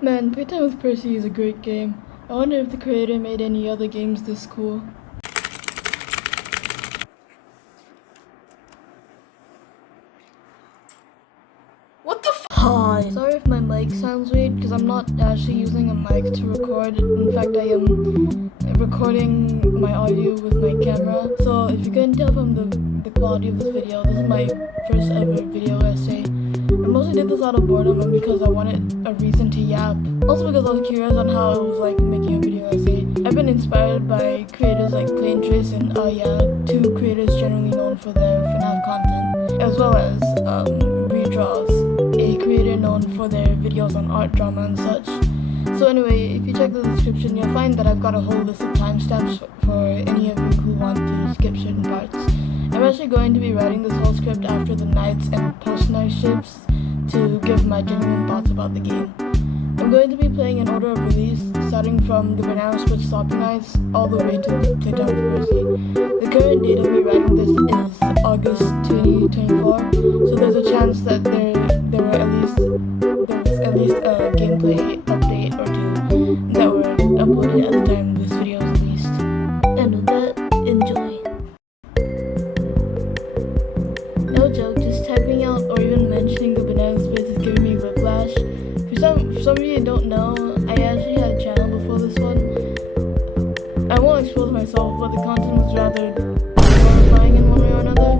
Man, Playtime with Percy is a great game. I wonder if the creator made any other games this cool. What the f- Hi! Sorry if my mic sounds weird, because I'm not actually using a mic to record. In fact, I am recording my audio with my camera. So if you couldn't tell from the quality of this video, this is my first ever video essay. I mostly did this out of boredom and because I wanted a reason to yap. Also because I was curious on how it was like making a video essay. I've been inspired by creators like Trace and two creators generally known for their FNAF content, as well as Redraws, a creator known for their videos on art, drama, and such. So anyway, if you check the description, you'll find that I've got a whole list of timestamps for any of you who want to skip certain parts. I'm actually going to be writing this whole script after the nights and post-night shifts to give my genuine thoughts about the game. I'm going to be playing in order of release, starting from the Banana Split Sloppy Nights all the way to Playtime with Percy. The current date I'll be writing this is August 2024, so there's a chance that there was at least a gameplay update or two that were uploaded at the time this video was released. And with that, enjoy. No joke, just typing out or even mentioning the banana space is giving me whiplash. For some of you who don't know, I actually had a channel before this one. I won't expose myself, but the content was rather horrifying in one way or another.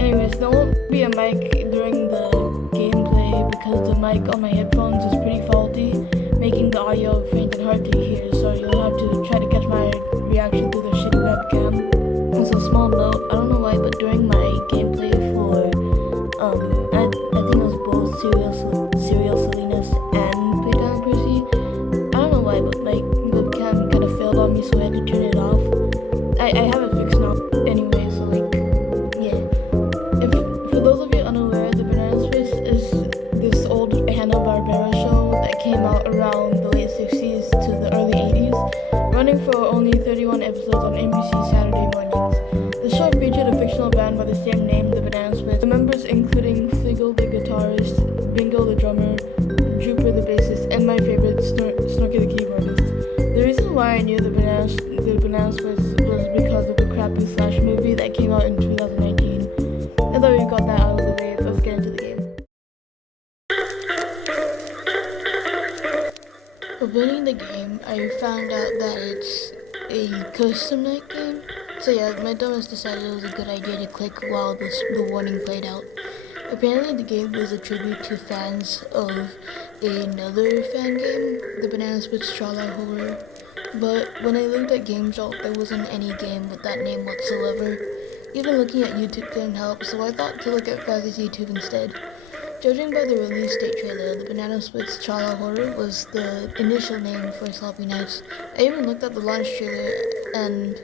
Anyways, there won't be a mic during the gameplay because the mic on my headphones is pretty faulty, making the audio faint and hard to hear, so you'll have to try to catch my reaction through the shitty webcam. Also, small note, I don't know why, but during my gameplay for, I think it was both Serial Silliness and Playtime Percy, I don't know why, but my webcam kind of failed on me, so I had to turn it off. I have it fixed now anyway, so like, yeah. For those of you unaware, the Banana Space is this old Hanna-Barbera show that came out around the late 60s to the early 80s, running for only 31 episodes on NBC Saturday mornings. The show featured a fictional band by the same name, the Banana Splits. The members including Fliggle the guitarist, Bingo the drummer, Drooper the bassist, and my favorite, Snorky the keyboardist. The reason why I knew the Banana Splits was because of the crappy Slash movie that came out in 2019. Now that we've got that out of the way, let's get into the game. For building the game, I found out that it's a custom night game. So yeah, my dumbass decided it was a good idea to click while the warning played out. Apparently the game is a tribute to fans of another fan game, the Banana Splits Tra-La Horror. But when I looked at GameJolt, there wasn't any game with that name whatsoever. Even looking at YouTube didn't help, so I thought to look at Fazie's YouTube instead. Judging by the release date trailer, the Banana Splits Tra-La Horror was the initial name for Sloppy Nights. I even looked at the launch trailer and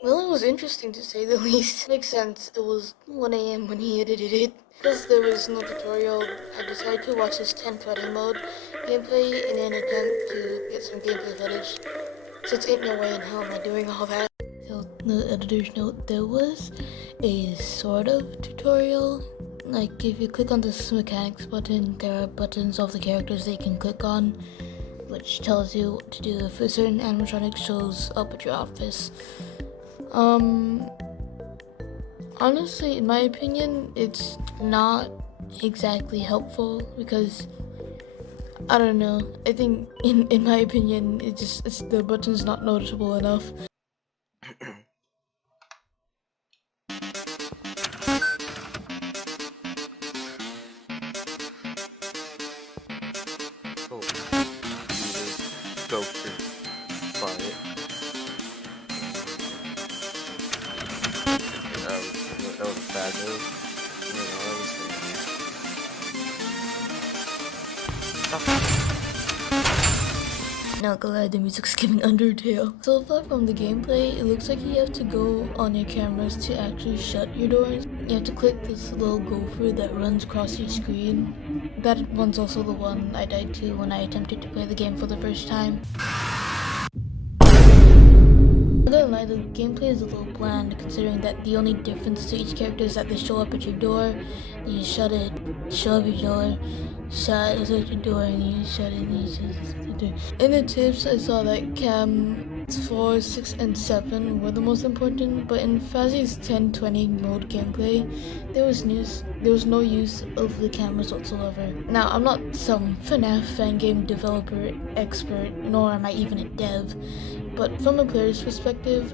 well, it was interesting to say the least. Makes sense, it was 1 AM when he edited it. Because there was no tutorial, I decided to watch his 10 threading mode gameplay in an attempt to get some gameplay footage. Since ain't no way in hell am I doing all that. So, the editor's note, there was a sort of tutorial. Like, if you click on this mechanics button, there are buttons of the characters that you can click on, which tells you what to do if a certain animatronic shows up at your office. Honestly, in my opinion, it's not exactly helpful because, I don't know, I think in my opinion, it's the button's not noticeable enough. Go through. Quiet. That was a bad move. Not gonna lie, the music's giving Undertale. So far from the gameplay, it looks like you have to go on your cameras to actually shut your doors. You have to click this little gopher that runs across your screen. That one's also the one I died to when I attempted to play the game for the first time. Not gonna lie, the gameplay is a little bland considering that the only difference to each character is that they show up at your door, then you shut it, show up your door, shut your door, and you shut it, and you shut the door. In the tips, I saw that cam 4, 6, and 7 were the most important, but in Fazie's 1020 mode gameplay, there was no use of the cameras whatsoever. Now, I'm not some FNAF fan game developer expert, nor am I even a dev. But from a player's perspective,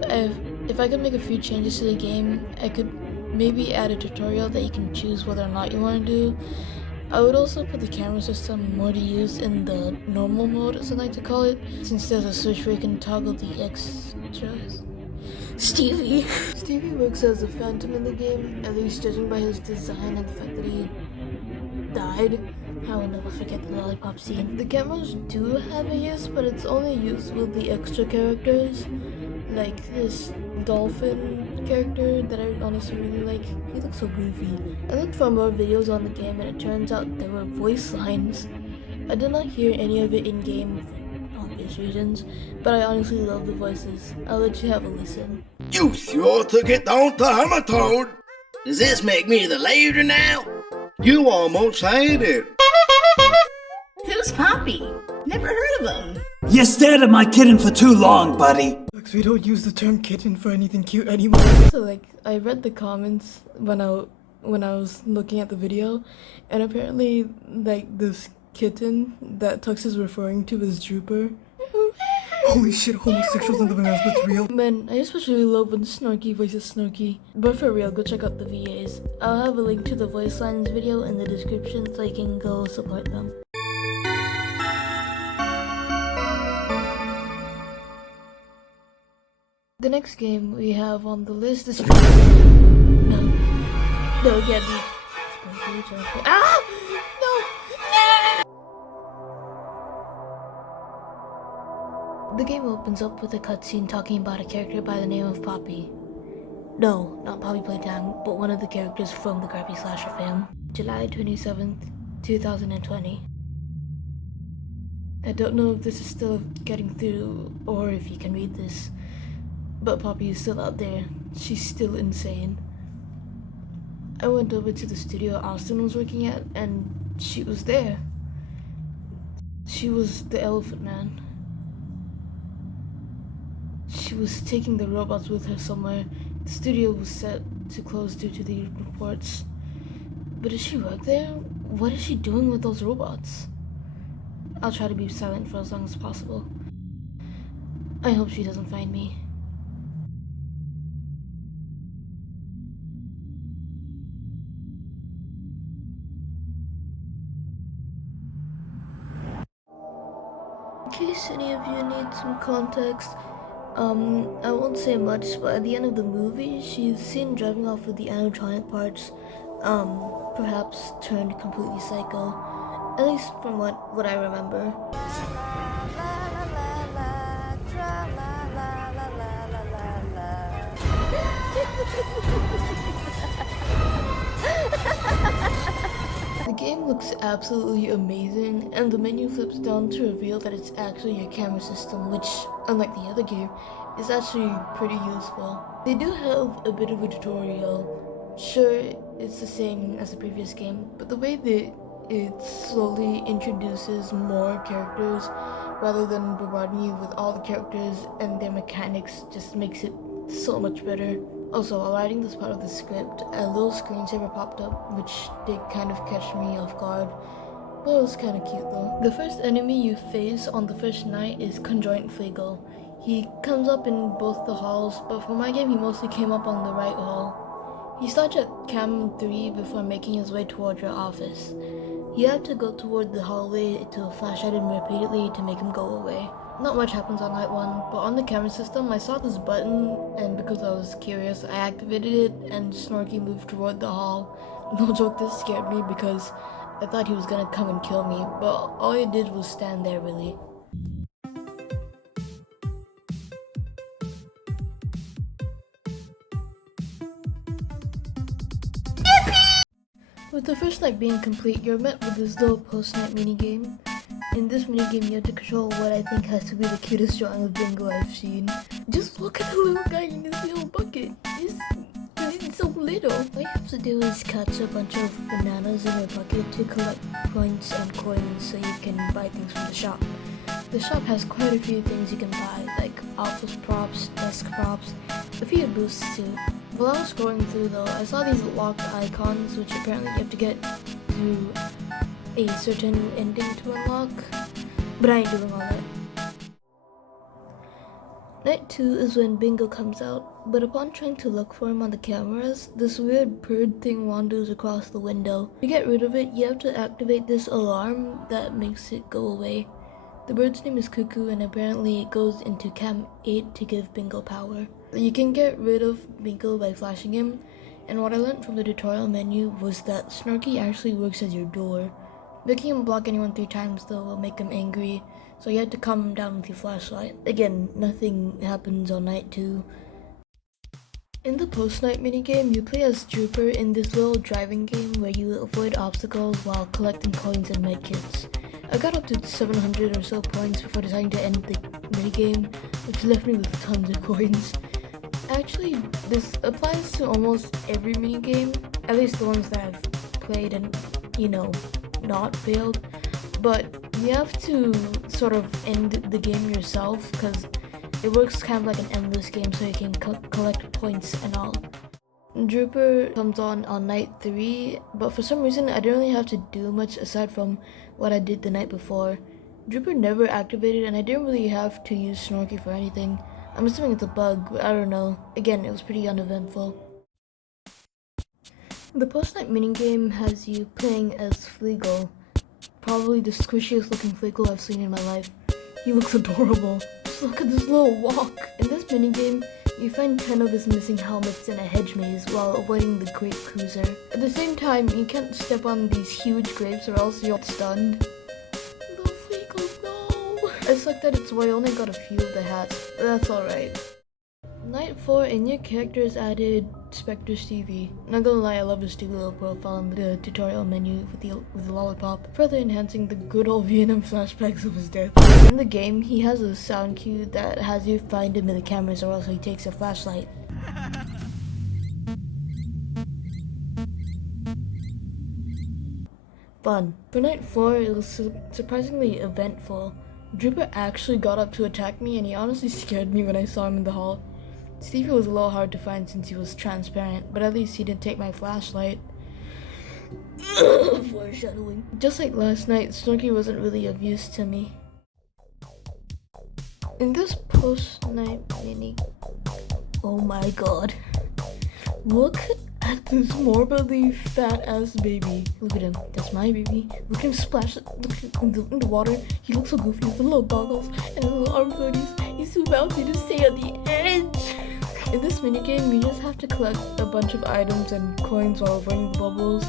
if I could make a few changes to the game, I could maybe add a tutorial that you can choose whether or not you want to do. I would also put the camera system more to use in the normal mode, as I like to call it, since there's a switch where you can toggle the extras. Stevie works as a phantom in the game, at least judging by his design and the fact that he died. I will never forget the lollipop scene. The cameras do have a use, but it's only used with the extra characters, like this dolphin character that I honestly really like. He looks so goofy. I looked for more videos on the game and it turns out there were voice lines. I did not hear any of it in game for obvious reasons, but I honestly love the voices. I'll let you have a listen. You sure took it down to hammer toad. Does this make me the leader now? You almost had it. Who's Poppy? Never heard of him. You stared at my kitten for too long, buddy. We don't use the term kitten for anything cute anymore. So I read the comments when I was looking at the video, and apparently this kitten that Tux is referring to is Drooper. Holy shit, homosexuals and the bananas, that's real. Man, I especially love when Snarky voices Snarky. But for real, go check out the VAs. I'll have a link to the voice lines video in the description so you can go support them. The next game we have on the list is no, get me. Ah! No! The game opens up with a cutscene talking about a character by the name of Poppy. No, not Poppy Playtime, but one of the characters from the Crappy Slasher film. July 27th, 2020. I don't know if this is still getting through or if you can read this. But Poppy is still out there. She's still insane. I went over to the studio Austin was working at, and she was there. She was the Elephant Man. She was taking the robots with her somewhere. The studio was set to close due to the reports. But does she work there? What is she doing with those robots? I'll try to be silent for as long as possible. I hope she doesn't find me. In case any of you need some context, I won't say much, but at the end of the movie, she's seen driving off with the animatronic parts, perhaps turned completely psycho, at least from what I remember. The game looks absolutely amazing, and the menu flips down to reveal that it's actually your camera system, which, unlike the other game, is actually pretty useful. They do have a bit of a tutorial. Sure, it's the same as the previous game, but the way that it slowly introduces more characters rather than bombarding you with all the characters and their mechanics just makes it so much better. Also, while writing this part of the script, a little screensaver popped up, which did kind of catch me off guard, but it was kind of cute though. The first enemy you face on the first night is Conjoint Flagle. He comes up in both the halls, but for my game he mostly came up on the right hall. He starts at Cam 3 before making his way toward your office. You have to go toward the hallway to flash at him repeatedly to make him go away. Not much happens on night 1, but on the camera system I saw this button, and because I was curious I activated it and Snorky moved toward the hall. No joke, this scared me because I thought he was gonna come and kill me, but all he did was stand there really. With the first night being complete, you're met with this little post-night minigame. In this minigame, you have to control what I think has to be the cutest drawing of Bingo I've seen. Just look at the little guy in his little bucket. He's so little. All you have to do is catch a bunch of bananas in your bucket to collect points and coins so you can buy things from the shop. The shop has quite a few things you can buy, like office props, desk props, a few boosts too. While I was scrolling through though, I saw these locked icons which apparently you have to get to a certain ending to unlock, but I ain't doing all that. Night 2 is when Bingo comes out, but upon trying to look for him on the cameras, this weird bird thing wanders across the window. To get rid of it, you have to activate this alarm that makes it go away. The bird's name is Cuckoo, and apparently it goes into Cam 8 to give Bingo power. You can get rid of Bingo by flashing him, and what I learned from the tutorial menu was that Snarky actually works as your door. Making him block anyone 3 times though will make him angry, so you have to calm him down with your flashlight. Again, nothing happens on night 2. In the post-night minigame, you play as Drooper in this little driving game where you avoid obstacles while collecting coins and medkits. I got up to 700 or so points before deciding to end the minigame, which left me with tons of coins. Actually, this applies to almost every minigame, at least the ones that I've played and, not failed. But you have to sort of end the game yourself, because it works kind of like an endless game, so you can collect points and all. Drooper comes on night 3, but for some reason I didn't really have to do much aside from what I did the night before. Drooper never activated, and I didn't really have to use Snorky for anything. I'm assuming it's a bug, but I don't know. Again, it was pretty uneventful. The post-night minigame has you playing as Fleagle. Probably the squishiest looking Fleagle I've seen in my life. He looks adorable. Just look at this little walk. In this minigame, you find 10 of his missing helmets in a hedge maze while avoiding the grape cruiser. At the same time, you can't step on these huge grapes or else you'll get stunned. The Fleagle, no! I suck that it's why I only got a few of the hats, but that's alright. Night 4, a new character is added, Spectre Stevie. Not gonna lie, I love his stupid little profile in the tutorial menu with the lollipop, further enhancing the good old Vietnam flashbacks of his death. In the game, he has a sound cue that has you find him in the cameras or else he takes your flashlight. Fun. For night 4, it was surprisingly eventful. Drooper actually got up to attack me, and he honestly scared me when I saw him in the hall. Stevie was a little hard to find since he was transparent, but at least he didn't take my flashlight. Foreshadowing. Just like last night, Snorky wasn't really of use to me. In this post-night mini... Oh my god. Look at this morbidly fat-ass baby. Look at him. That's my baby. Look at him splash in the water. He looks so goofy with the little goggles and the little arm hoodies. He's too bouncy to stay on the edge. In this minigame, you just have to collect a bunch of items and coins while avoiding the bubbles.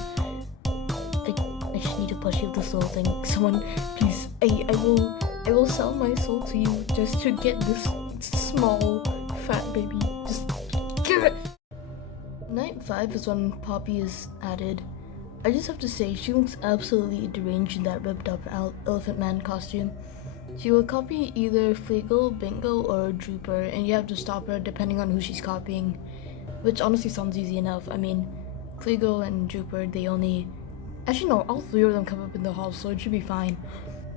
I just need to push you with this little thing. Someone, please. I will sell my soul to you just to get this small fat baby. Just give it. Night 5 is when Poppy is added. I just have to say, she looks absolutely deranged in that ripped up Elephant Man costume. She will copy either Fleagle, Bingo, or Drooper, and you have to stop her depending on who she's copying. Which honestly sounds easy enough. I mean, Fleagle and Drooper, they only... Actually no, all 3 of them come up in the hall, so it should be fine.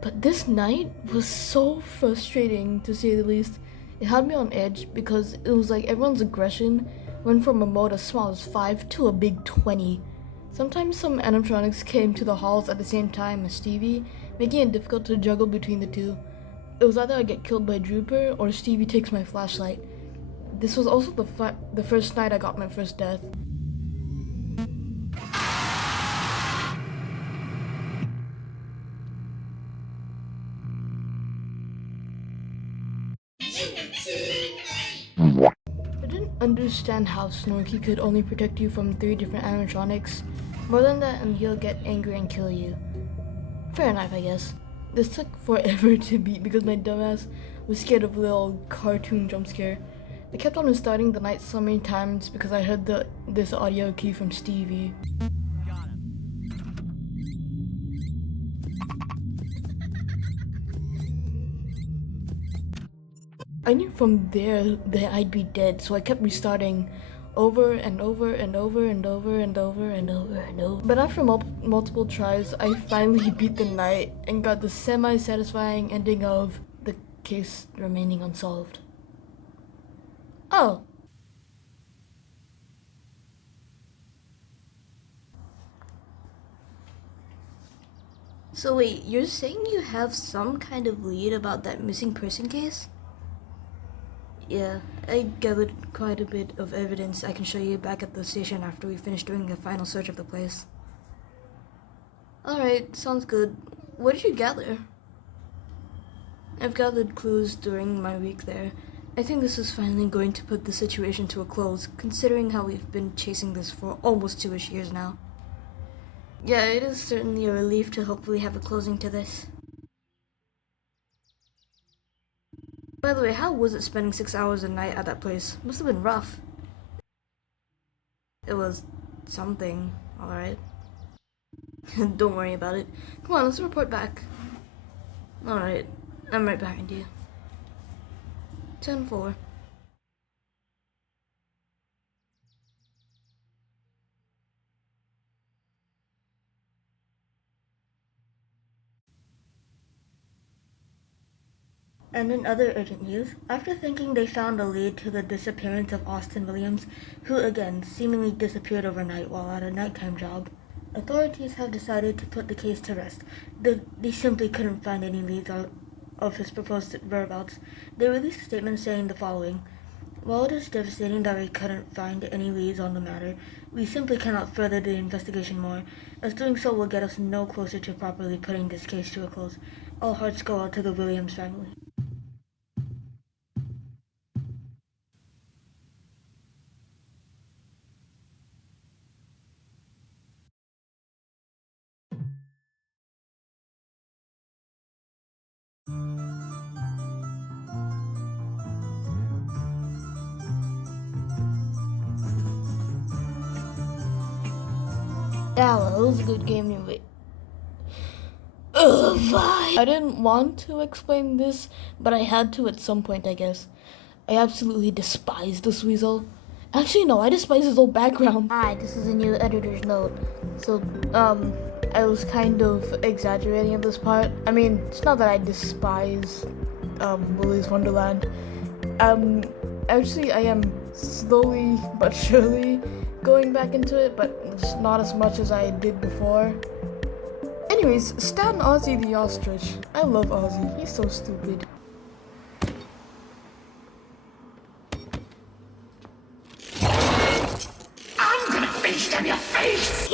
But this night was so frustrating, to say the least. It had me on edge because it was like everyone's aggression went from a mode as small as 5 to a big 20. Sometimes some animatronics came to the halls at the same time as Stevie, making it difficult to juggle between the two. It was either I get killed by Drooper or Stevie takes my flashlight. This was also the first night I got my first death. I didn't understand how Snorky could only protect you from 3 different animatronics. More than that, and he'll get angry and kill you. Fair enough, I guess. This took forever to beat because my dumbass was scared of a little cartoon jump scare. I kept on restarting the night so many times because I heard this audio key from Stevie. I knew from there that I'd be dead, so I kept restarting over and over and over and over and over and over and over. But after multiple tries, I finally beat the night and got the semi-satisfying ending of the case remaining unsolved. Oh. So wait, you're saying you have some kind of lead about that missing person case? Yeah, I gathered quite a bit of evidence I can show you back at the station after we finish doing a final search of the place. Alright, sounds good. What did you gather? I've gathered clues during my week there. I think this is finally going to put the situation to a close, considering how we've been chasing this for almost 2-ish years now. Yeah, it is certainly a relief to hopefully have a closing to this. By the way, how was it spending 6 hours a night at that place? Must have been rough. It was something, alright. Don't worry about it. Come on, let's report back. Alright, I'm right behind you. 10-4. And in other urgent news, after thinking they found a lead to the disappearance of Austin Williams, who again seemingly disappeared overnight while at a nighttime job, authorities have decided to put the case to rest. They simply couldn't find any leads of his proposed whereabouts. They released a statement saying the following: "While it is devastating that we couldn't find any leads on the matter, we simply cannot further the investigation more, as doing so will get us no closer to properly putting this case to a close. All hearts go out to the Williams family." Yeah, well, it was a good game anyway. I didn't want to explain this, but I had to at some point, I guess. I absolutely despise this weasel. Actually, no, I despise his whole background. Hi, this is a new editor's note. So, I was kind of exaggerating at this part. I mean, it's not that I despise, Willy's Wonderland. Actually, I am slowly but surely going back into it, but it's not as much as I did before. Anyways, Stan Ozzy the Ostrich. I love Ozzy, he's so stupid. I'm gonna face them your face!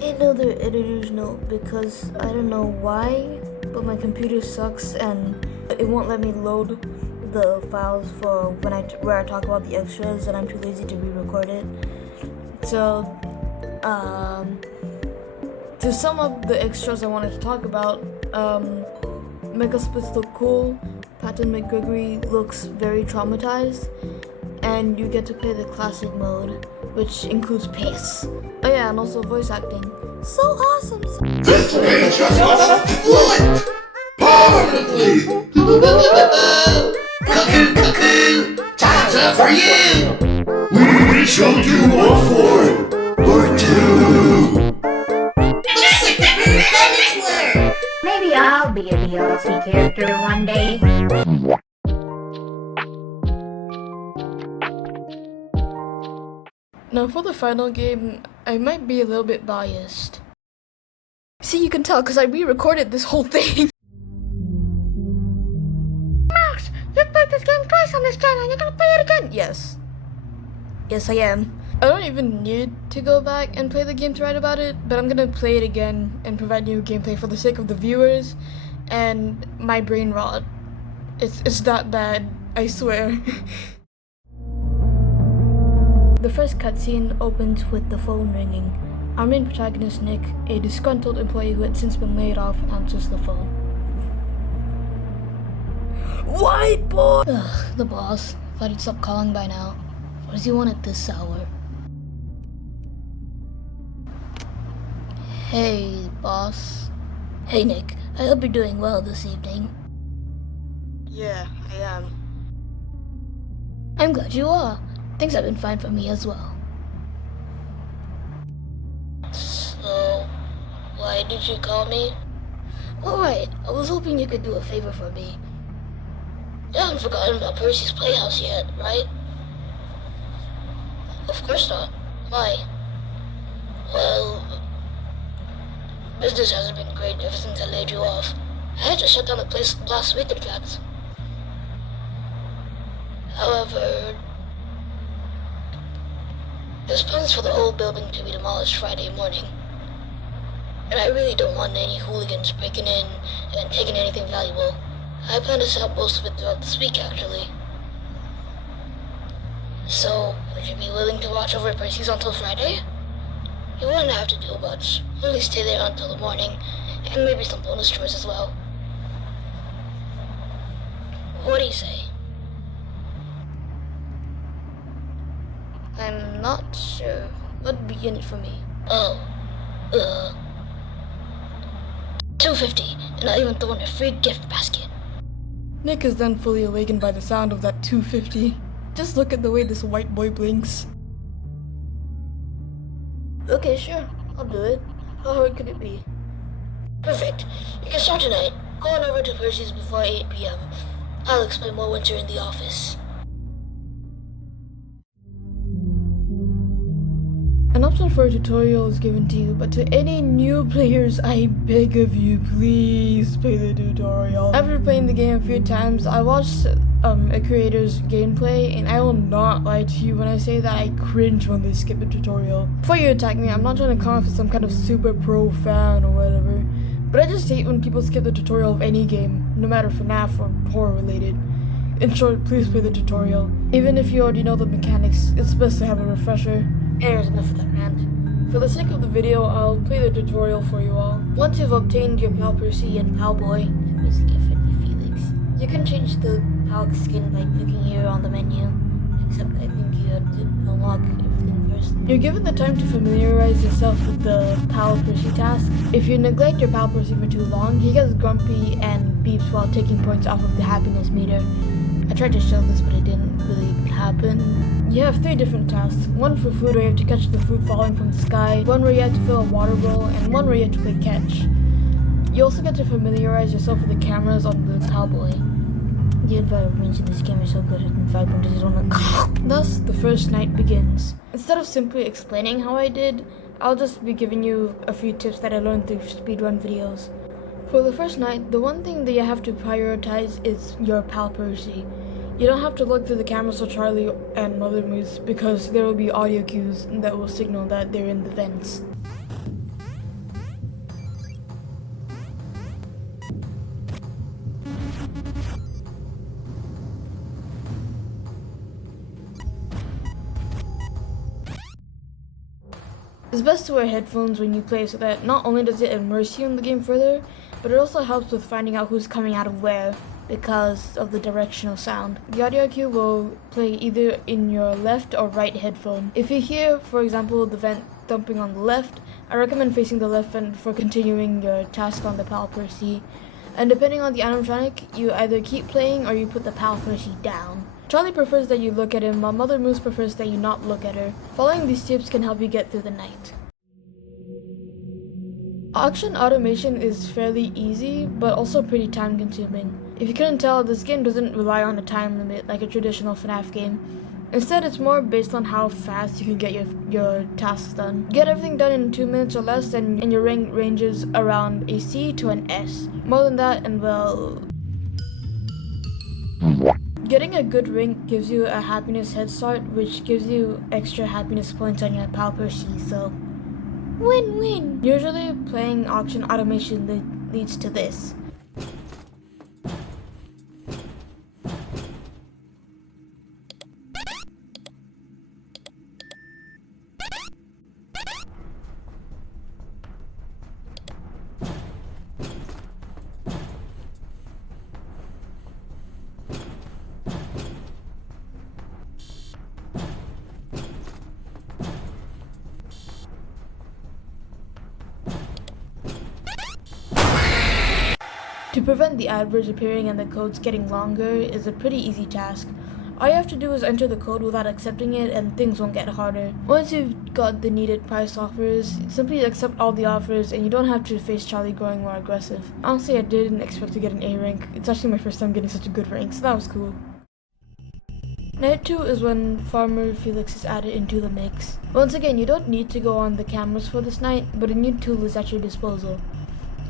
Another editor's note, because I don't know why, but my computer sucks and it won't let me load the files for where I talk about the extras, and I'm too lazy to re-record it. So, to sum up the extras I wanted to talk about, Mega Splits look cool, Patton McGregory looks very traumatized, and you get to play the classic mode, which includes pace. Oh yeah, and also voice acting. So awesome! This page has got fluent permanently. Cuckoo, cuckoo, time's up for you. We showed you what for, or two. Maybe I'll be a DLC character one day. Now for the final game, I might be a little bit biased. See, you can tell because I re-recorded this whole thing. Max, you've played this game twice on this channel and you're gonna play it again? Yes. Yes, I am. I don't even need to go back and play the game to write about it, but I'm gonna play it again and provide new gameplay for the sake of the viewers and my brain rot. It's that bad, I swear. The first cutscene opens with the phone ringing. Our main protagonist, Nick, a disgruntled employee who had since been laid off, answers the phone. White boy! Ugh, the boss. Thought he'd stop calling by now. What does he want at this hour? Hey, boss. Hey, Nick. I hope you're doing well this evening. Yeah, I am. I'm glad you are. Things have been fine for me as well. So, why did you call me? Alright, I was hoping you could do a favor for me. You haven't forgotten about Percy's Playhouse yet, right? Of course not. Why? Well, business hasn't been great ever since I laid you off. I had to shut down the place last week, in fact. However, there's plans for the whole building to be demolished Friday morning. And I really don't want any hooligans breaking in and taking anything valuable. I plan to set up most of it throughout this week, actually. So, would you be willing to watch over Percy's until Friday? You wouldn't have to do much. Only stay there until the morning, and maybe some bonus chores as well. What do you say? I'm not sure. What'd be in it for me? Oh. $2.50, and I'll even throw in a free gift basket. Nick is then fully awakened by the sound of that $2.50. Just look at the way this white boy blinks. Okay, sure. I'll do it. How hard could it be? Perfect. You can start tonight. Go on over to Percy's before 8 p.m. I'll explain more once you're in the office. An option for a tutorial is given to you, but to any new players, I beg of you, please play the tutorial. After playing the game a few times, I watched a creator's gameplay, and I will not lie to you when I say that I cringe when they skip the tutorial. Before you attack me, I'm not trying to come off as some kind of super pro fan or whatever, but I just hate when people skip the tutorial of any game, no matter FNAF or horror related. In short, please play the tutorial. Even if you already know the mechanics, it's best to have a refresher. There's enough of that rant. For the sake of the video, I'll play the tutorial for you all. Once you've obtained your Pal Percy and Pal Boy, Basically a friendly Felix. You can change the Pal skin by clicking here on the menu. Except I think you have to unlock everything first. you're given the time to familiarize yourself with the Pal Percy task. If you neglect your Pal Percy for too long, he gets grumpy and beeps while taking points off of the happiness meter. I tried to show this, but it didn't really happen. You have 3 different tasks. One for food, where you have to catch the food falling from the sky. One where you have to fill a water bowl, and one where you have to play catch. You also get to familiarize yourself with the cameras on the Pal Boy. The environment in this game is so good and vibrant that you don't Thus, the first night begins. Instead of simply explaining how I did, I'll just be giving you a few tips that I learned through speedrun videos. For the first night, the one thing that you have to prioritize is your Pal Percy. You don't have to look through the cameras of Charlie and Mother Moose because there will be audio cues that will signal that they're in the vents. It's best to wear headphones when you play so that not only does it immerse you in the game further, but it also helps with finding out who's coming out of where because of the directional sound. The audio cue will play either in your left or right headphone. If you hear, for example, the vent thumping on the left, I recommend facing the left vent for continuing your task on the Pal Percy. And depending on the animatronic, you either keep playing or you put the Pal Percy down. Charlie prefers that you look at him, while Mother Moose prefers that you not look at her. Following these tips can help you get through the night. Auction automation is fairly easy, but also pretty time consuming. If you couldn't tell, this game doesn't rely on a time limit like a traditional FNAF game. Instead, it's more based on how fast you can get your tasks done. Get everything done in 2 minutes or less, and your rank ranges around a C to an S. More than that, and well... Getting a good rank gives you a happiness head start, which gives you extra happiness points on your Pal Percy, so... Win-win! Usually, playing auction automation leads to this. To prevent the adverbs appearing and the codes getting longer is a pretty easy task. All you have to do is enter the code without accepting it and things won't get harder. Once you've got the needed price offers, simply accept all the offers and you don't have to face Charlie growing more aggressive. Honestly, I didn't expect to get an A rank. It's actually my first time getting such a good rank, so that was cool. Night 2 is when Farmer Felix is added into the mix. Once again, you don't need to go on the cameras for this night, but a new tool is at your disposal.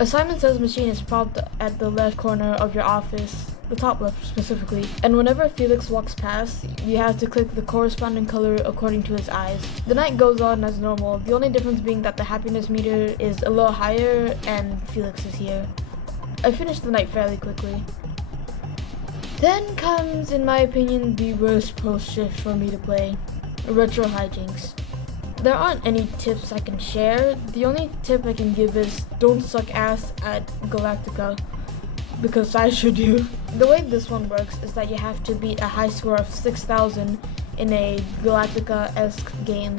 A Simon Says machine is propped at the left corner of your office, the top left specifically, and whenever Felix walks past, you have to click the corresponding color according to his eyes. The night goes on as normal, the only difference being that the happiness meter is a little higher and Felix is here. I finished the night fairly quickly. Then comes, in my opinion, the worst post-shift for me to play, retro hijinks. There aren't any tips I can share. The only tip I can give is don't suck ass at Galactica, because I should do. The way this one works is that you have to beat a high score of 6,000 in a Galactica-esque game.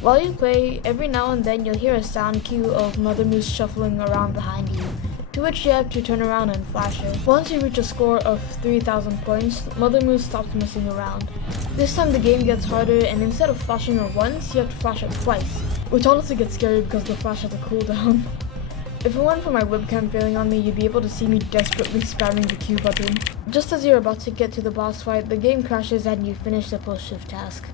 While you play, every now and then you'll hear a sound cue of Mother Moose shuffling around behind you, to which you have to turn around and flash her. Once you reach a score of 3,000 points, Mother Moose stops messing around. This time the game gets harder, and instead of flashing her once, you have to flash her twice, which honestly gets scary because the flash has a cooldown. If it weren't for my webcam failing on me, you'd be able to see me desperately spamming the Q button. Just as you're about to get to the boss fight, the game crashes and you finish the post-shift task.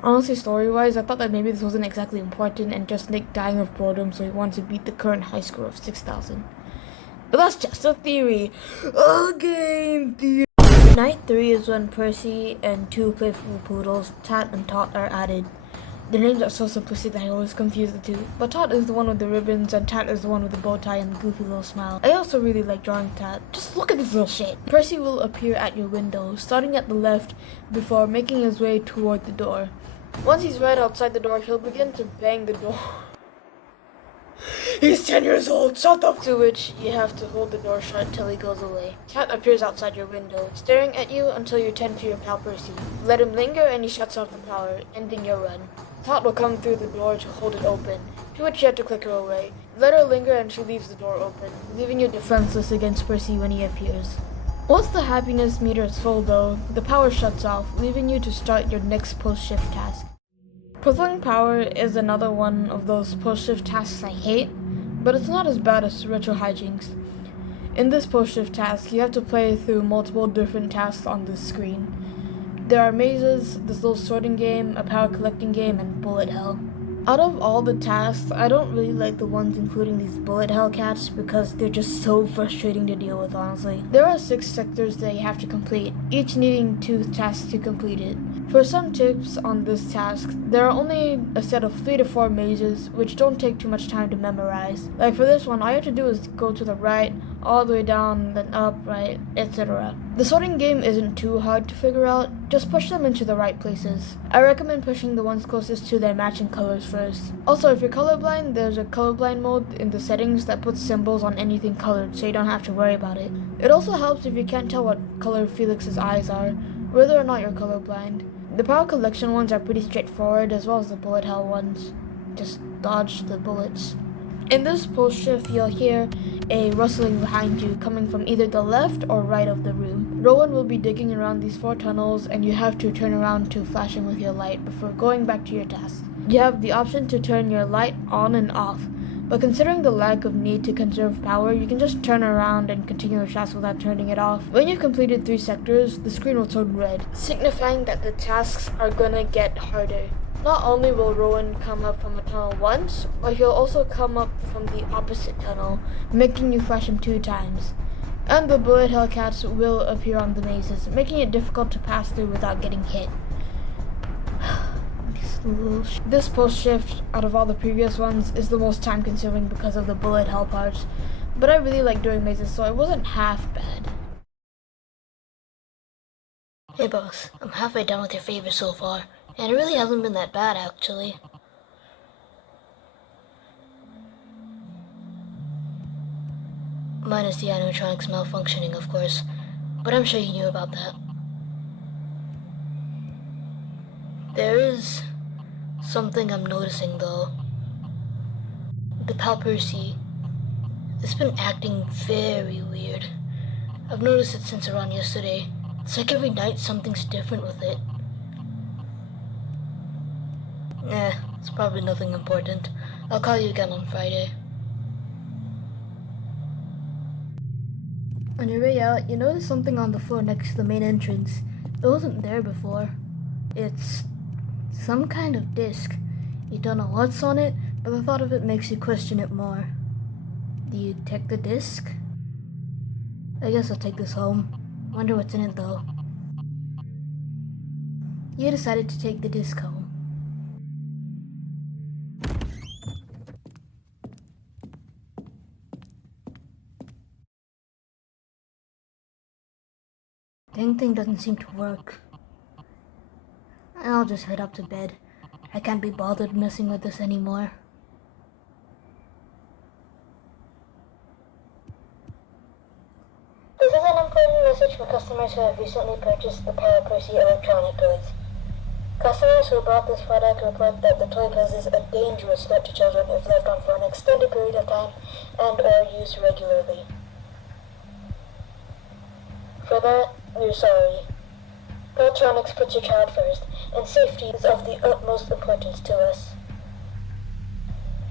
Honestly, story-wise, I thought that maybe this wasn't exactly important and just Nick dying of boredom so he wanted to beat the current high score of 6,000. But that's just a theory. A game theory. Night 3 is when Percy and two playful poodles, Tat and Tot, are added. Their names are so simplistic that I always confuse the two. But Tot is the one with the ribbons and Tat is the one with the bow tie and the goofy little smile. I also really like drawing Tat. Just look at this little shit. Percy will appear at your window, starting at the left before making his way toward the door. Once he's right outside the door, he'll begin to bang the door. He's 10 years old, shut up! To which you have to hold the door shut till he goes away. Tat appears outside your window, staring at you until you tend to your pal Percy. Let him linger and he shuts off the power, ending your run. Tot will come through the door to hold it open, to which you have to click her away. Let her linger and she leaves the door open, leaving you defenseless against Percy when he appears. Once the happiness meter is full though, the power shuts off, leaving you to start your next post-shift task. Pulling power is another one of those post-shift tasks I hate, but it's not as bad as retro hijinks. In this post-shift task, you have to play through multiple different tasks on this screen. There are mazes, this little sorting game, a power collecting game, and bullet hell. Out of all the tasks, I don't really like the ones including these bullet hell cats because they're just so frustrating to deal with, honestly. There are 6 sectors that you have to complete, each needing 2 tasks to complete it. For some tips on this task, there are only a set of 3 to 4 mazes, which don't take too much time to memorize. Like for this one, all you have to do is go to the right, all the way down, then up, right, etc. The sorting game isn't too hard to figure out, just push them into the right places. I recommend pushing the ones closest to their matching colors first. Also, if you're colorblind, there's a colorblind mode in the settings that puts symbols on anything colored so you don't have to worry about it. It also helps if you can't tell what color Felix's eyes are, whether or not you're colorblind. The power collection ones are pretty straightforward, as well as the bullet hell ones. Just dodge the bullets. In this post shift, you'll hear a rustling behind you coming from either the left or right of the room. Rowan will be digging around these 4 tunnels and you have to turn around to flash him with your light before going back to your task. You have the option to turn your light on and off, but considering the lack of need to conserve power, you can just turn around and continue your task without turning it off. When you've completed 3 sectors, the screen will turn red, signifying that the tasks are gonna get harder. Not only will Rowan come up from a tunnel once, but he'll also come up from the opposite tunnel, making you flash him 2 times. And the bullet hell cats will appear on the mazes, making it difficult to pass through without getting hit. This post shift, out of all the previous ones, is the most time consuming because of the bullet hell parts, but I really like doing mazes, so it wasn't half bad. Hey boss, I'm halfway done with your favor so far, and it really hasn't been that bad actually. Minus the animatronics malfunctioning, of course, but I'm sure you knew about that. There is something I'm noticing though. the pal Percy, it's been acting very weird. I've noticed it since around yesterday. It's like every night something's different with it. It's probably nothing important. I'll call you again on Friday. On your way out, you notice something on the floor next to the main entrance. It wasn't there before. It's some kind of disc. You don't know what's on it, but the thought of it makes you question it more. Do you take the disc? I guess I'll take this home. Wonder what's in it though. You decided to take the disc home. Dang thing doesn't seem to work. I'll just head up to bed. I can't be bothered messing with this anymore. This is an important message for customers who have recently purchased the pair of Percy electronic toys. Customers who bought this product report that the toy poses a dangerous threat to children if left on for an extended period of time and or used regularly. For that, we're sorry. Electronics puts your child first, and safety is of the utmost importance to us.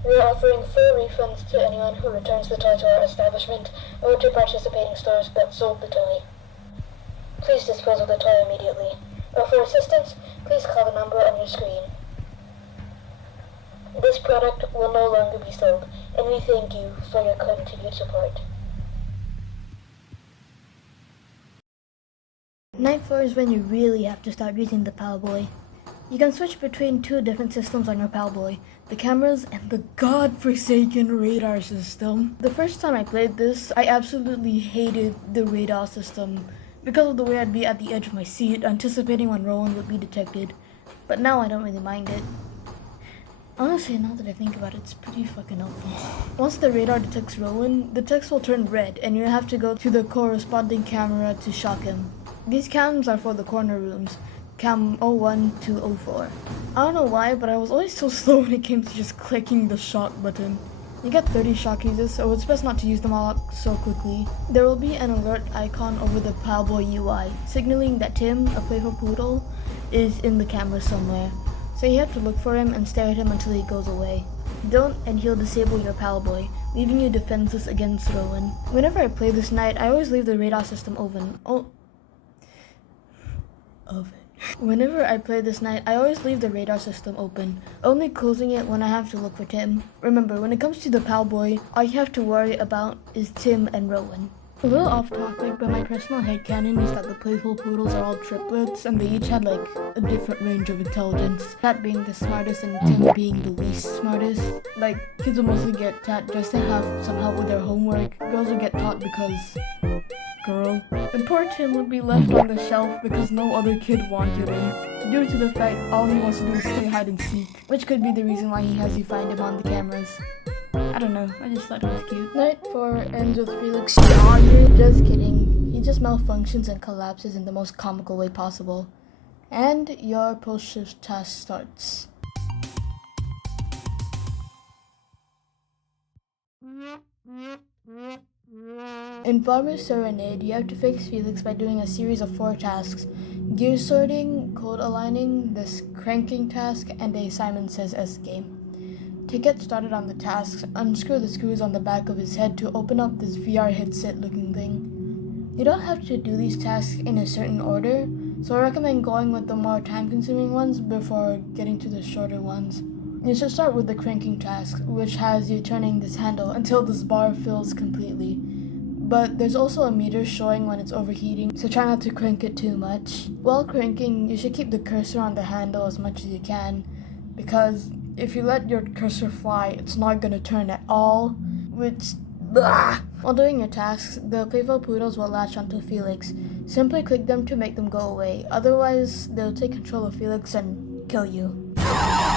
We are offering full refunds to anyone who returns the toy to our establishment or to participating stores that sold the toy. Please dispose of the toy immediately, or for assistance, please call the number on your screen. This product will no longer be sold, and we thank you for your continued support. Night 4 is when you really have to start using the Palboy. You can switch between two different systems on your Palboy, the cameras and the godforsaken radar system. The first time I played this, I absolutely hated the radar system because of the way I'd be at the edge of my seat anticipating when Rowan would be detected. But now I don't really mind it. Honestly, now that I think about it, it's pretty fucking helpful. Once the radar detects Rowan, the text will turn red and you have to go to the corresponding camera to shock him. These cams are for the corner rooms, cam 01 to 04. I don't know why, but I was always so slow when it came to just clicking the shock button. You get 30 shock uses, so it's best not to use them all so quickly. There will be an alert icon over the Palboy UI, signaling that Tim, a playful poodle, is in the camera somewhere. So you have to look for him and stare at him until he goes away. Don't, and he'll disable your Palboy, leaving you defenseless against Rowan. Whenever I play this night, I always leave the radar system open. Whenever I play this night, I always leave the radar system open, only closing it when I have to look for Tim. Remember, when it comes to the Palboy, all you have to worry about is Tim and Rowan. A little off topic, but my personal headcanon is that the playful poodles are all triplets and they each had like a different range of intelligence. Tat being the smartest and Tim being the least smartest. Like, kids will mostly get Tat just to have some help with their homework. Girls will get taught because girl. And poor Tim would be left on the shelf because no other kid wanted him, due to the fact all he wants to do is play hide and seek, which could be the reason why he has you find him on the cameras. I don't know, I just thought it was cute. Night 4 ends with Felix yawning. Just kidding, he just malfunctions and collapses in the most comical way possible. And your post-shift task starts. In Farmer's Serenade, you have to fix Felix by doing a series of 4 tasks: gear sorting, code aligning, this cranking task, and a Simon Says S game. To get started on the tasks, unscrew the screws on the back of his head to open up this VR headset looking thing. You don't have to do these tasks in a certain order, so I recommend going with the more time-consuming ones before getting to the shorter ones. You should start with the cranking task, which has you turning this handle until this bar fills completely. But there's also a meter showing when it's overheating, so try not to crank it too much. While cranking, you should keep the cursor on the handle as much as you can, because if you let your cursor fly, it's not gonna turn at all, which... blah! While doing your tasks, the playful poodles will latch onto Felix. Simply click them to make them go away, otherwise they'll take control of Felix and kill you.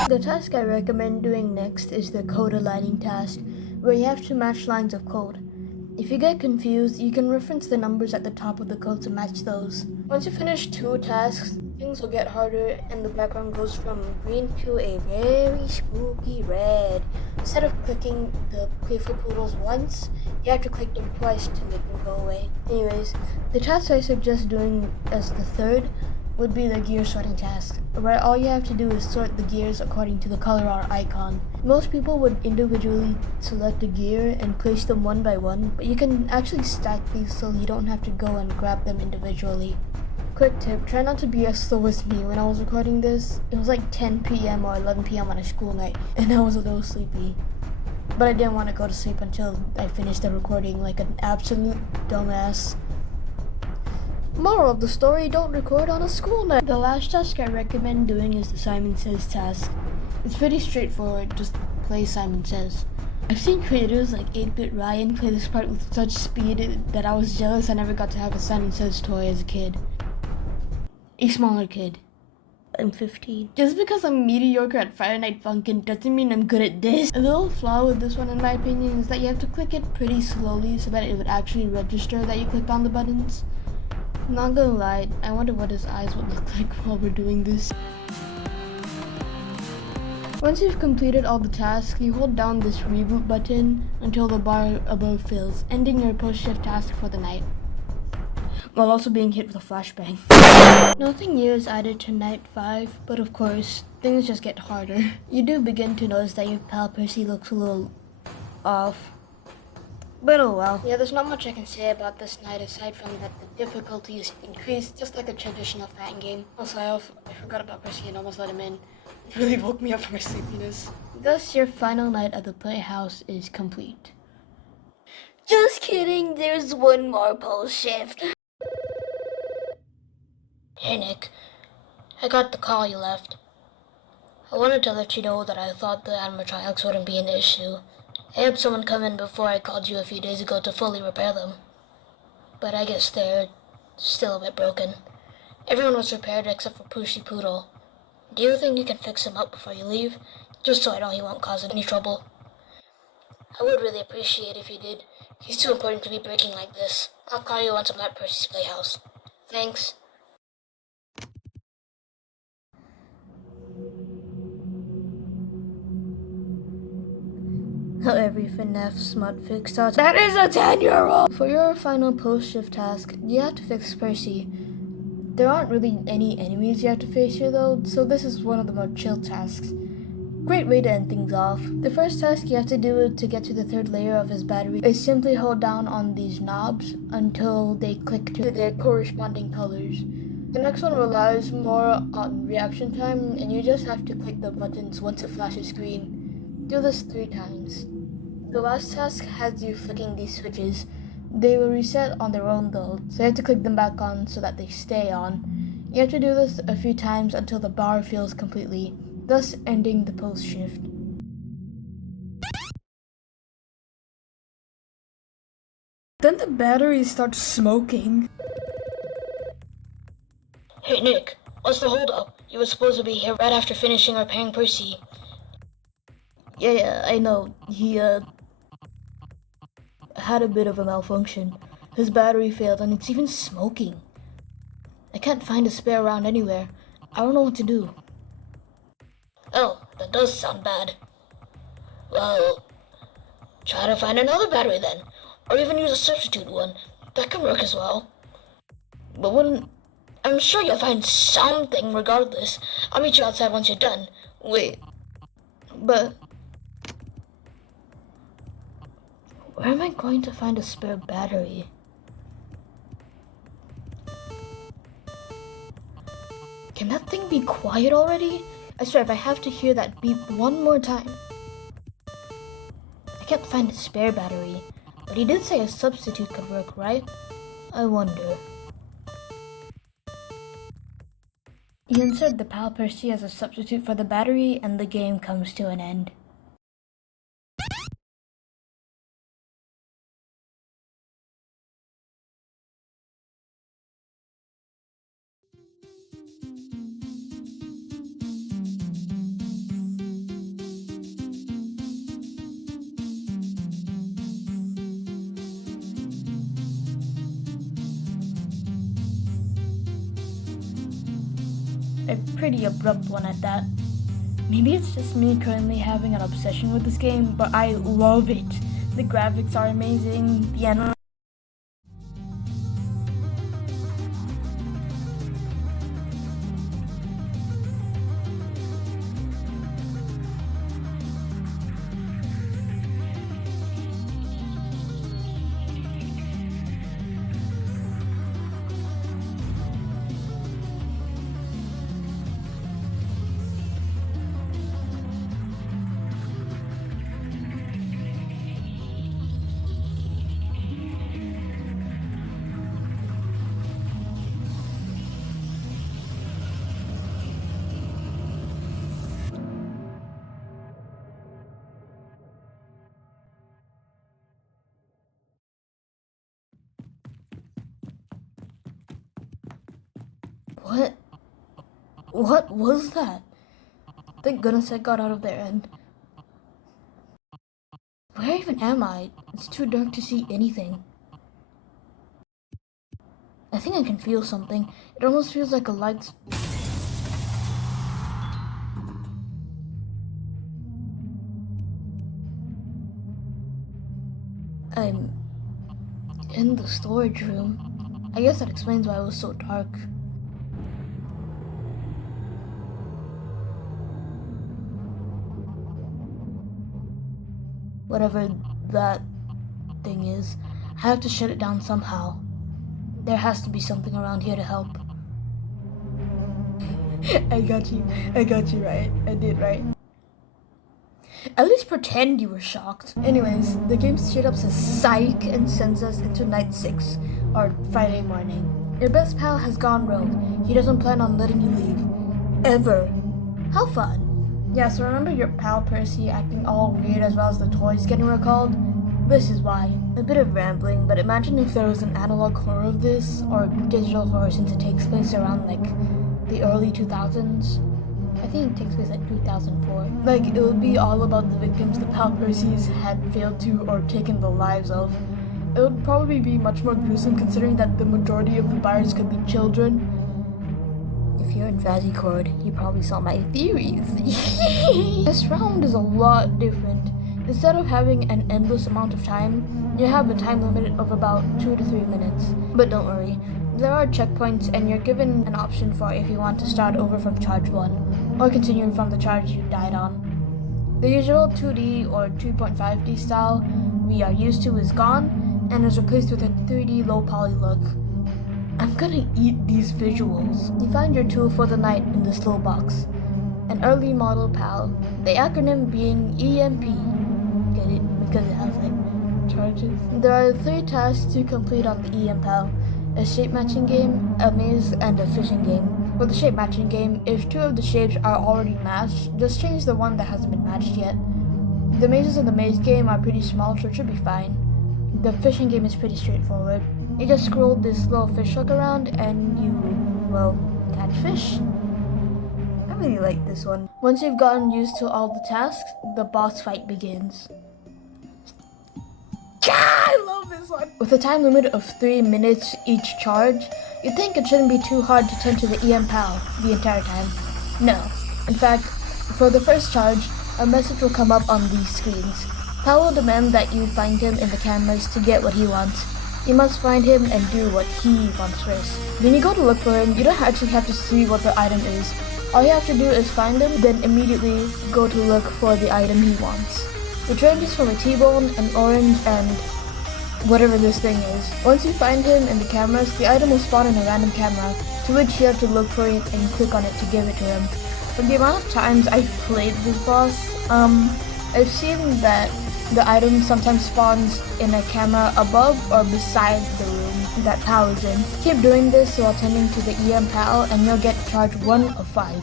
The task I recommend doing next is the code aligning task, where you have to match lines of code. If you get confused, you can reference the numbers at the top of the code to match those. Once you finish 2 tasks, things will get harder and the background goes from green to a very spooky red. Instead of clicking the playful poodles once, you have to click them twice to make them go away. Anyways, the task I suggest doing as the third would be the gear sorting task, where all you have to do is sort the gears according to the color or icon. Most people would individually select a gear and place them one by one, but you can actually stack these so you don't have to go and grab them individually. Quick tip, try not to be as slow as me. When I was recording this, it was like 10 p.m. or 11 p.m. on a school night, and I was a little sleepy. But I didn't want to go to sleep until I finished the recording like an absolute dumbass. Moral of the story, don't record on a school night. The last task I recommend doing is the Simon Says task. It's pretty straightforward, just play Simon Says. I've seen creators like 8-Bit Ryan play this part with such speed that I was jealous I never got to have a Simon Says toy as a kid. A smaller kid. I'm 15. Just because I'm mediocre at Friday Night Funkin' doesn't mean I'm good at this. A little flaw with this one in my opinion is that you have to click it pretty slowly so that it would actually register that you clicked on the buttons. Not gonna lie, I wonder what his eyes would look like while we're doing this. Once you've completed all the tasks, you hold down this reboot button until the bar above fills, ending your post-shift task for the night, while also being hit with a flashbang. Nothing new is added to night 5, but of course, things just get harder. You do begin to notice that your pal Percy looks a little off. But oh well. Yeah, there's not much I can say about this night aside from that the difficulty is increased, just like a traditional fan game. Also, I forgot about Percy and almost let him in. It really woke me up from my sleepiness. Thus, your final night at the playhouse is complete. Just kidding, there's one more post shift. Hey Nick, I got the call you left. I wanted to let you know that I thought the animatronics wouldn't be an issue. I had someone come in before I called you a few days ago to fully repair them. But I guess they're still a bit broken. Everyone was repaired except for Pushy Poodle. Do you think you can fix him up before you leave? Just so I know he won't cause any trouble. I would really appreciate if you did. He's too important to be breaking like this. I'll call you once I'm at Percy's playhouse. Thanks. How every FNAF smut fix starts. That is a 10-year-old! For your final post-shift task, you have to fix Percy. There aren't really any enemies you have to face here though, so this is one of the more chill tasks. Great way to end things off. The first task you have to do to get to the third layer of his battery is simply hold down on these knobs until they click to their corresponding colors. The next one relies more on reaction time, and you just have to click the buttons once it flashes green. Do this 3 times. The last task has you flicking these switches. They will reset on their own though, so you have to click them back on so that they stay on. You have to do this a few times until the bar fills completely, thus ending the post shift. Then the battery starts smoking. Hey Nick, what's the hold up? You were supposed to be here right after finishing repairing Percy. Yeah, I know. He, had a bit of a malfunction. His battery failed and it's even smoking. I can't find a spare round anywhere. I don't know what to do. Oh, that does sound bad. Well, try to find another battery then. Or even use a substitute one. That can work as well. But I'm sure you'll find something regardless. I'll meet you outside once you're done. Wait. But where am I going to find a spare battery? Can that thing be quiet already? I swear if I have to hear that beep one more time. I can't find a spare battery, but he did say a substitute could work, right? I wonder. You insert the pal Percy as a substitute for the battery and the game comes to an end. A pretty abrupt one at that. Maybe it's just me currently having an obsession with this game, but I love it. The graphics are amazing, the animation. What was that? Thank goodness I got out of there. And where even am I? It's too dark to see anything. I think I can feel something. It almost feels like a light. I'm in the storage room. I guess that explains why it was so dark. Whatever that thing is, I have to shut it down somehow. There has to be something around here to help. I got you right. I did right. At least pretend you were shocked. Anyways, the game straight up says psych and sends us into night 6, or Friday morning. Your best pal has gone rogue. He doesn't plan on letting you leave. Ever. How fun. Yeah, so remember your pal Percy acting all weird as well as the toys getting recalled? This is why. A bit of rambling, but imagine if there was an analog horror of this, or digital horror since it takes place around like the early 2000s. I think it takes place like 2004. Like, it would be all about the victims the pal Percy's had failed to or taken the lives of. It would probably be much more gruesome considering that the majority of the buyers could be children. If you're in FAZIEFUNBEAR, you probably saw my theories. This round is a lot different. Instead of having an endless amount of time, you have a time limit of about 2 to 3 minutes. But don't worry, there are checkpoints and you're given an option for if you want to start over from charge 1, or continue from the charge you died on. The usual 2D or 2.5D style we are used to is gone, and is replaced with a 3D low poly look. I'm gonna eat these visuals. You find your tool for the night in this little box. An early model PAL, the acronym being EMP. Get it? Because it has like charges. There are 3 tasks to complete on the EMPAL. A shape matching game, a maze, and a fishing game. For the shape matching game, if 2 of the shapes are already matched, just change the one that hasn't been matched yet. The mazes in the maze game are pretty small, so it should be fine. The fishing game is pretty straightforward. You just scroll this little fish hook around and you, well, catch fish. I really like this one. Once you've gotten used to all the tasks, the boss fight begins. I love this one! With a time limit of 3 minutes each charge, you'd think it shouldn't be too hard to tend to the EMPAL the entire time. No. In fact, for the first charge, a message will come up on these screens. Pal will demand that you find him in the cameras to get what he wants. You must find him and do what he wants first. When you go to look for him, you don't actually have to see what the item is. All you have to do is find him, then immediately go to look for the item he wants. It ranges from a T-bone, an orange, and whatever this thing is. Once you find him in the cameras, the item will spawn in a random camera, to which you have to look for it and click on it to give it to him. For the amount of times I've played this boss, I've seen that the item sometimes spawns in a camera above or beside the room that PAL is in. Keep doing this while tending to the EMPAL and you'll get charge 1 of 5.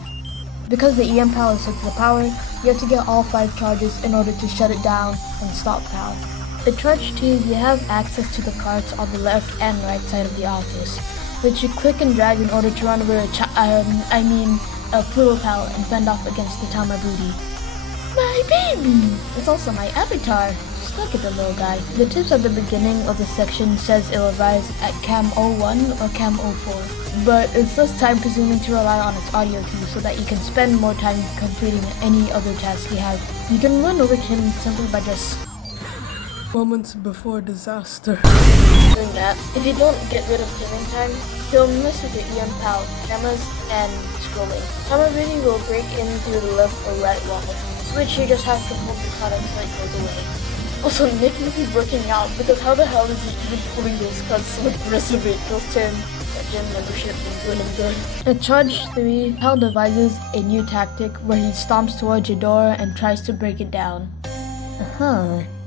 Because the EMPAL is hooked to the power, you have to get all 5 charges in order to shut it down and stop PAL. At charge 2, you have access to the carts on the left and right side of the office, which you click and drag in order to run over a Pluto PAL and fend off against the Tama booty. My baby! It's also my avatar. Look at the little guy. The tips at the beginning of the section says it will rise at cam 01 or cam 04, but it's less time consuming to rely on its audio cue so that you can spend more time completing any other task you have. You can run over him simply by just moments before disaster. Doing that, if you don't get rid of killing time, he'll mess with your EM PAL, cameras, and scrolling. Timer really will break in through the left or right wall, which you just have to hold the cut until it goes away. Also, Nick must be working out, because how the hell is he even pulling those cuts so aggressively? Those 10 gym membership and doing him good. At charge 3, PAL devises a new tactic where he stomps towards your door and tries to break it down.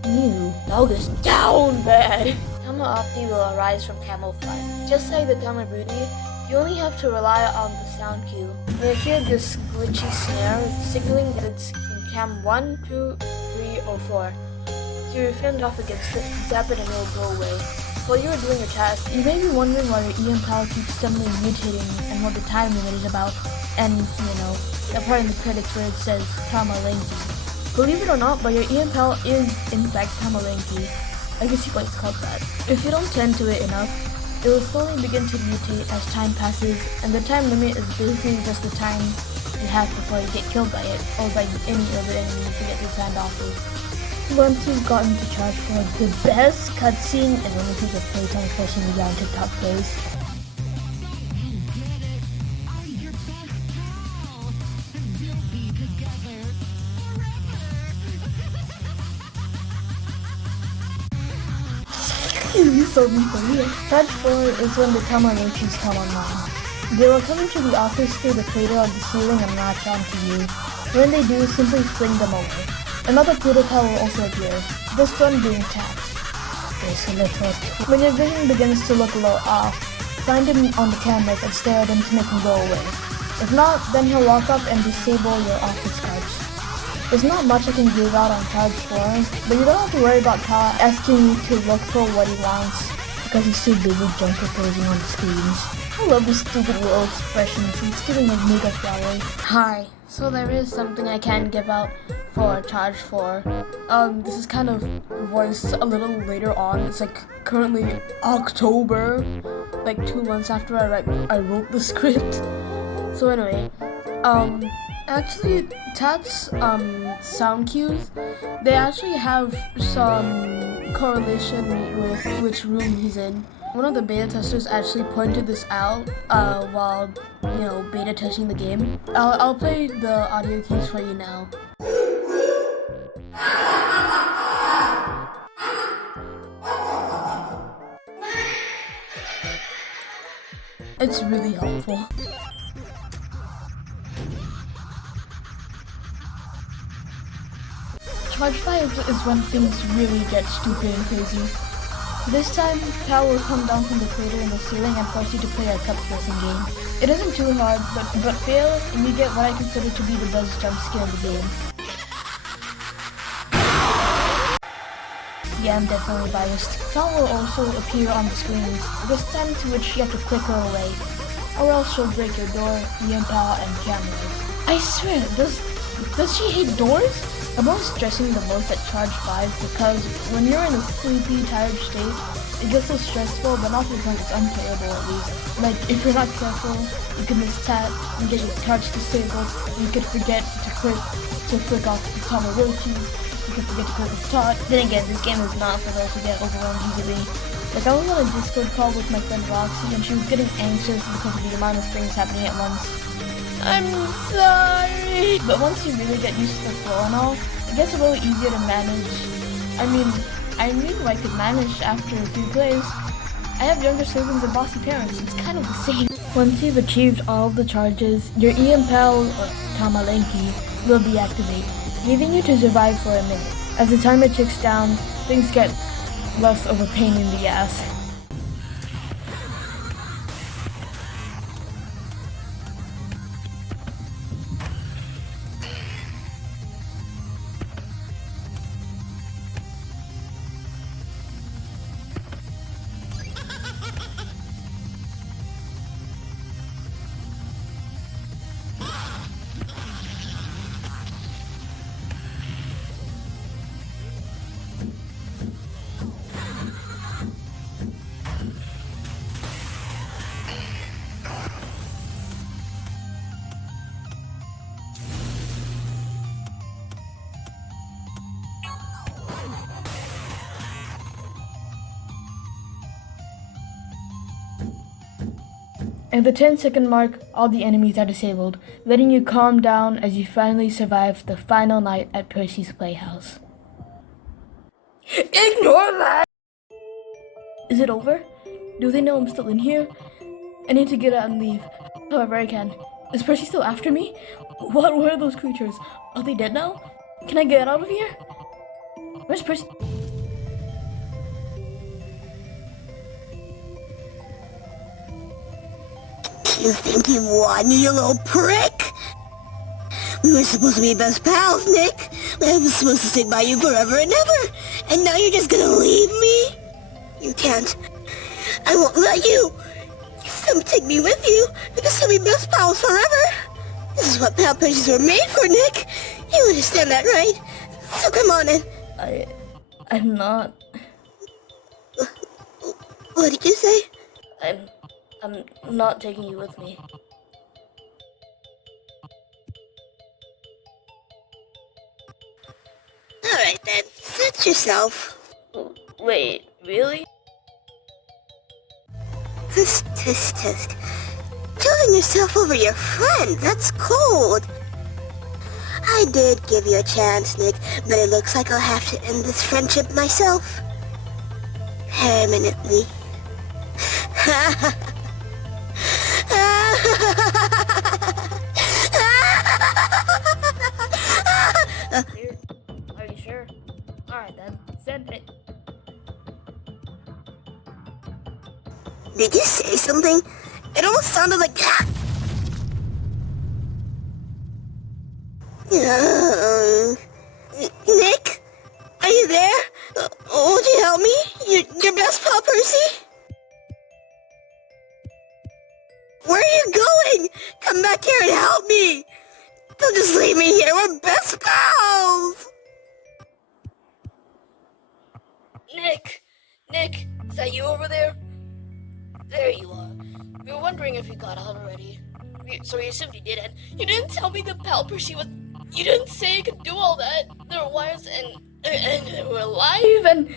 New. Dog is down bad. Tama Opti will arise from Camel 5. Just like the Tama Broody, you only have to rely on the sound cue. You'll hear this glitchy snare signaling that it's in cam 1, 2, 3, or 4. So you fend off against it, zap it and it'll go away. While you are doing your task, you may be wondering why your EM PAL keeps suddenly mutating and what the time limit is about. And, you know, that part in the credits where it says Tama Lanky. Believe it or not, but your EM PAL is in fact Tama Lanky. I guess you guys called that. If you don't tend to it enough, it will slowly begin to mutate as time passes, and the time limit is basically just the time you have before you get killed by it, or by any other enemy you get to sand off of. Once you've gotten to charge for the best cutscene, and when you pick a Playtime pushing you down to top place, He's so funny. Charge 4 is when the Tama Lankies come online. They will come into the office through the crater on the ceiling and latch onto you. When they do, simply fling them over. Another protocol will also appear, this one being tapped. When your vision begins to look a little off, find him on the camera and stare at him to make him go away. If not, then he'll walk up and disable your office cards. There's not much I can give out on charge 4, but you don't have to worry about Kyle asking you to look for what he wants, because he's too busy junk proposing on the screens. I love this stupid little expressions, he's giving a mega flower. Hi, so there is something I can give out for charge 4. This is kind of voiced a little later on. It's like currently October, like 2 months after I wrote the script. So anyway, actually, Tat's sound cues, they actually have some correlation with which room he's in. One of the beta testers actually pointed this out while, you know, beta testing the game. I'll play the audio cues for you now. It's really helpful. Charge 5 is when things really get stupid and crazy. This time, Pal will come down from the crater in the ceiling and force you to play a cup pressing game. It isn't too hard, but fail and you get what I consider to be the best jump scare in the game. Yeah, I'm definitely biased. Pal will also appear on the screens, this time to which you have to click her away, or else she'll break your door, EM PAL, and cameras. I swear, does she hate doors? I'm always stressing the most at charge 5 because when you're in a sleepy, tired state, it gets so stressful, but not because it's unplayable at least. Like, if you're not careful, you can miss tat and get your charge disabled, you could forget to flick off the Tamarochi, you could forget to click the tot. Then again, this game is not for those who get overwhelmed easily. Like, I was on a Discord call with my friend Roxy, and she was getting anxious because of the amount of things happening at once. I'm sorry! But once you really get used to the flow and all, it gets a little easier to manage. I mean, I knew I could manage after a few plays. I have younger siblings and bossy parents, it's kind of the same. Once you've achieved all of the charges, your EM PAL, or Tama Lanky, will deactivate, leaving you to survive for a minute. As the timer ticks down, things get less of a pain in the ass. At the 10-second mark, all the enemies are disabled, letting you calm down as you finally survive the final night at Percy's playhouse. Ignore that! Is it over? Do they know I'm still in here? I need to get out and leave, however I can. Is Percy still after me? What were those creatures? Are they dead now? Can I get out of here? Where's Percy? You think you won, you little prick? We were supposed to be best pals, Nick. I was supposed to stick by you forever and ever. And now you're just gonna leave me? You can't. I won't let you. You still take me with you. We can still be best pals forever. This is what pal Percy's were made for, Nick. You understand that, right? So come on in. I'm not. What did you say? I'm not taking you with me. Alright then, suit yourself. Wait, really? Tusk. Choosing yourself over your friend, that's cold. I did give you a chance, Nick, but it looks like I'll have to end this friendship myself. Permanently. Are you sure? Alright then, send it. Did you say something? It almost sounded like... Nick? Are you there? Would you help me? Your best pal, Percy? Where are you going? Come back here and help me! Don't just leave me here, we're best pals! Nick, is that you over there? There you are. We were wondering if you got out already. So we assumed you didn't. You didn't tell me the pal Percy was... You didn't say you could do all that. There were wires and they were alive and...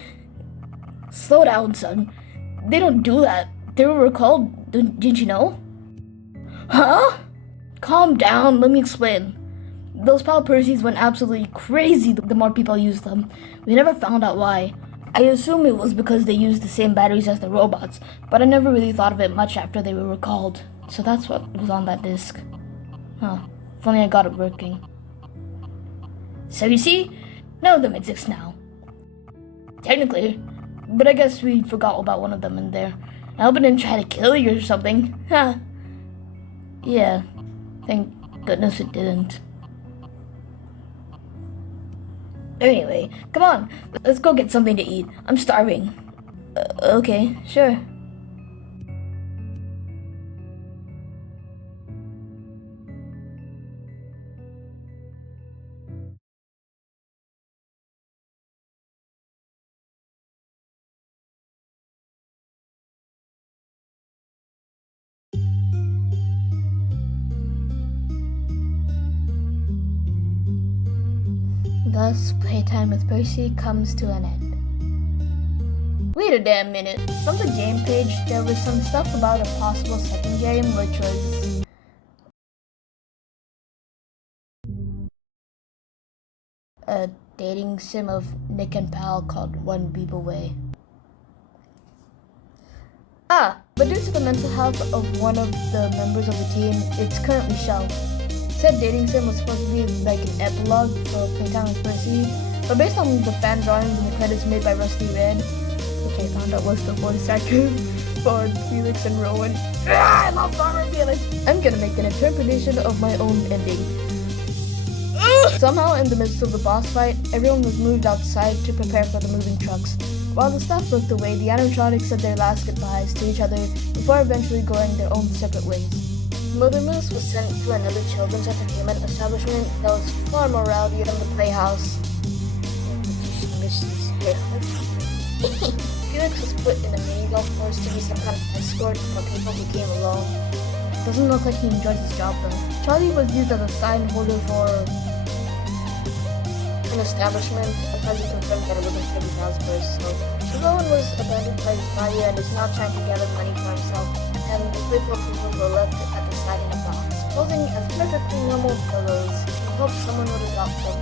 Slow down, son. They don't do that. They were recalled, didn't you know? Huh? Calm down, let me explain. Those pal Percys went absolutely crazy the more people used them. We never found out why. I assume it was because they used the same batteries as the robots, but I never really thought of it much after they were recalled. So that's what was on that disc. Huh. If only I got it working. So you see, none of them exist now. Technically, but I guess we forgot about one of them in there. I hope it didn't try to kill you or something. Huh. Yeah, thank goodness it didn't. Anyway, come on, let's go get something to eat. I'm starving. Okay, sure. Thus, Playtime with Percy comes to an end. Wait a damn minute. From the game page, there was some stuff about a possible second game, which was... a dating sim of Nick and Pal called One Beep Away. But due to the mental health of one of the members of the team, it's currently shelved. Said dating sim was supposed to be like an epilogue for Playtime with Percy, but based on the fan drawings and the credits made by Rusty Red, which I found out was the voice actor for Felix and Rowan. I love Farmer Felix! I'm gonna make an interpretation of my own ending. Somehow, in the midst of the boss fight, everyone was moved outside to prepare for the moving trucks. While the staff looked away, the animatronics said their last goodbyes to each other before eventually going their own separate ways. Mother Moose was sent to another children's entertainment establishment that was far more rowdy than the playhouse. Felix was put in a mini golf course to be some kind of escort for people who came alone. Doesn't look like he enjoys his job though. Charlie was used as a sign holder for an establishment. Fazie confirmed that it wasn't for his house first, so Rowan was abandoned by his father and is now trying to gather money for himself. and the playful creatures were left at the side in a box, posing as perfectly normal fellows in hopes someone would adopt them.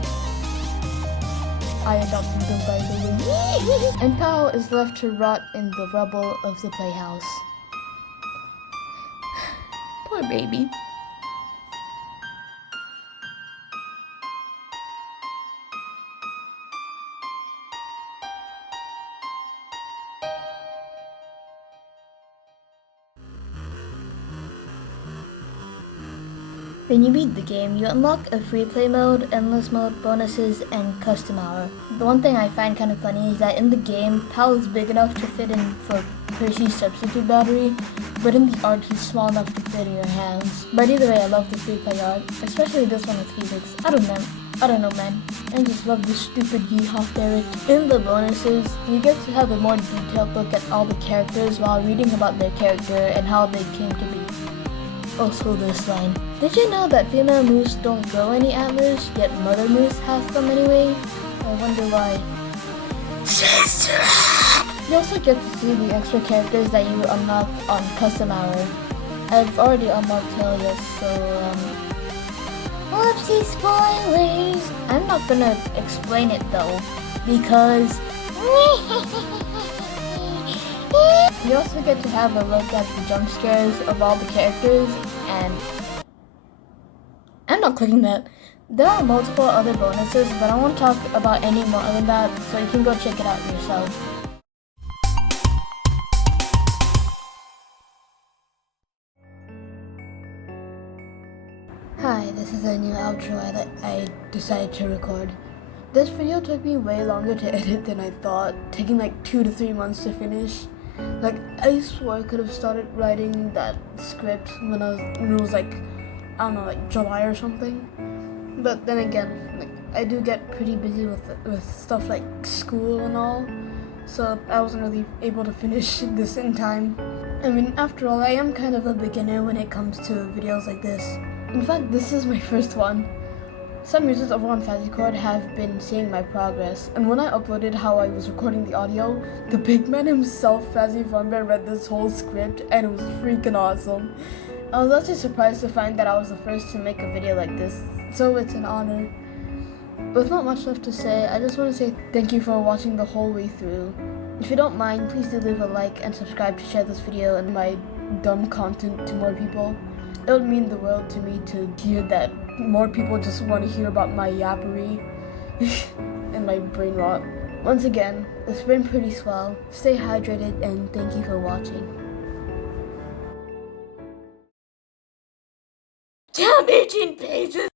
I adopted them, by the way. And Pal is left to rot in the rubble of the playhouse. Poor baby. When you beat the game, you unlock a free play mode, endless mode, bonuses, and custom hour. The one thing I find kind of funny is that in the game, Pal is big enough to fit in for Percy's substitute battery, but in the art he's small enough to fit in your hands. But either way, I love the free play art, especially this one with Felix. I don't know man. I just love this stupid yeehaw ferret. In the bonuses, you get to have a more detailed look at all the characters while reading about their character and how they came to be. Also this line. Did you know that female moose don't grow any antlers, yet mother moose has them anyway? I wonder why. You also get to see the extra characters that you unlock on custom hour. I've already unlocked Talia, so whoopsie spoilers! I'm not gonna explain it though, because you also get to have a look at the jump scares of all the characters, and I'm not clicking that. There are multiple other bonuses, but I won't talk about any more than that, so you can go check it out yourself. Hi, this is a new outro that I decided to record. This video took me way longer to edit than I thought, taking like 2 to 3 months to finish. Like, I swore I could have started writing that script when it was like, I don't know, like July or something. But then again, like, I do get pretty busy with stuff like school and all, so I wasn't really able to finish this in time. I mean, after all, I am kind of a beginner when it comes to videos like this. In fact, this is my first one. Some users over on FAZIEFUNBEAR have been seeing my progress, and when I uploaded how I was recording the audio, the big man himself, FAZIEFUNBEAR, read this whole script, and it was freaking awesome. I was actually surprised to find that I was the first to make a video like this, so it's an honor. With not much left to say, I just want to say thank you for watching the whole way through. If you don't mind, please do leave a like and subscribe to share this video and my dumb content to more people. It would mean the world to me to hear that more people just want to hear about my yappery and my brain rot. Once again, it's been pretty swell. Stay hydrated and thank you for watching. Damn 18 pages!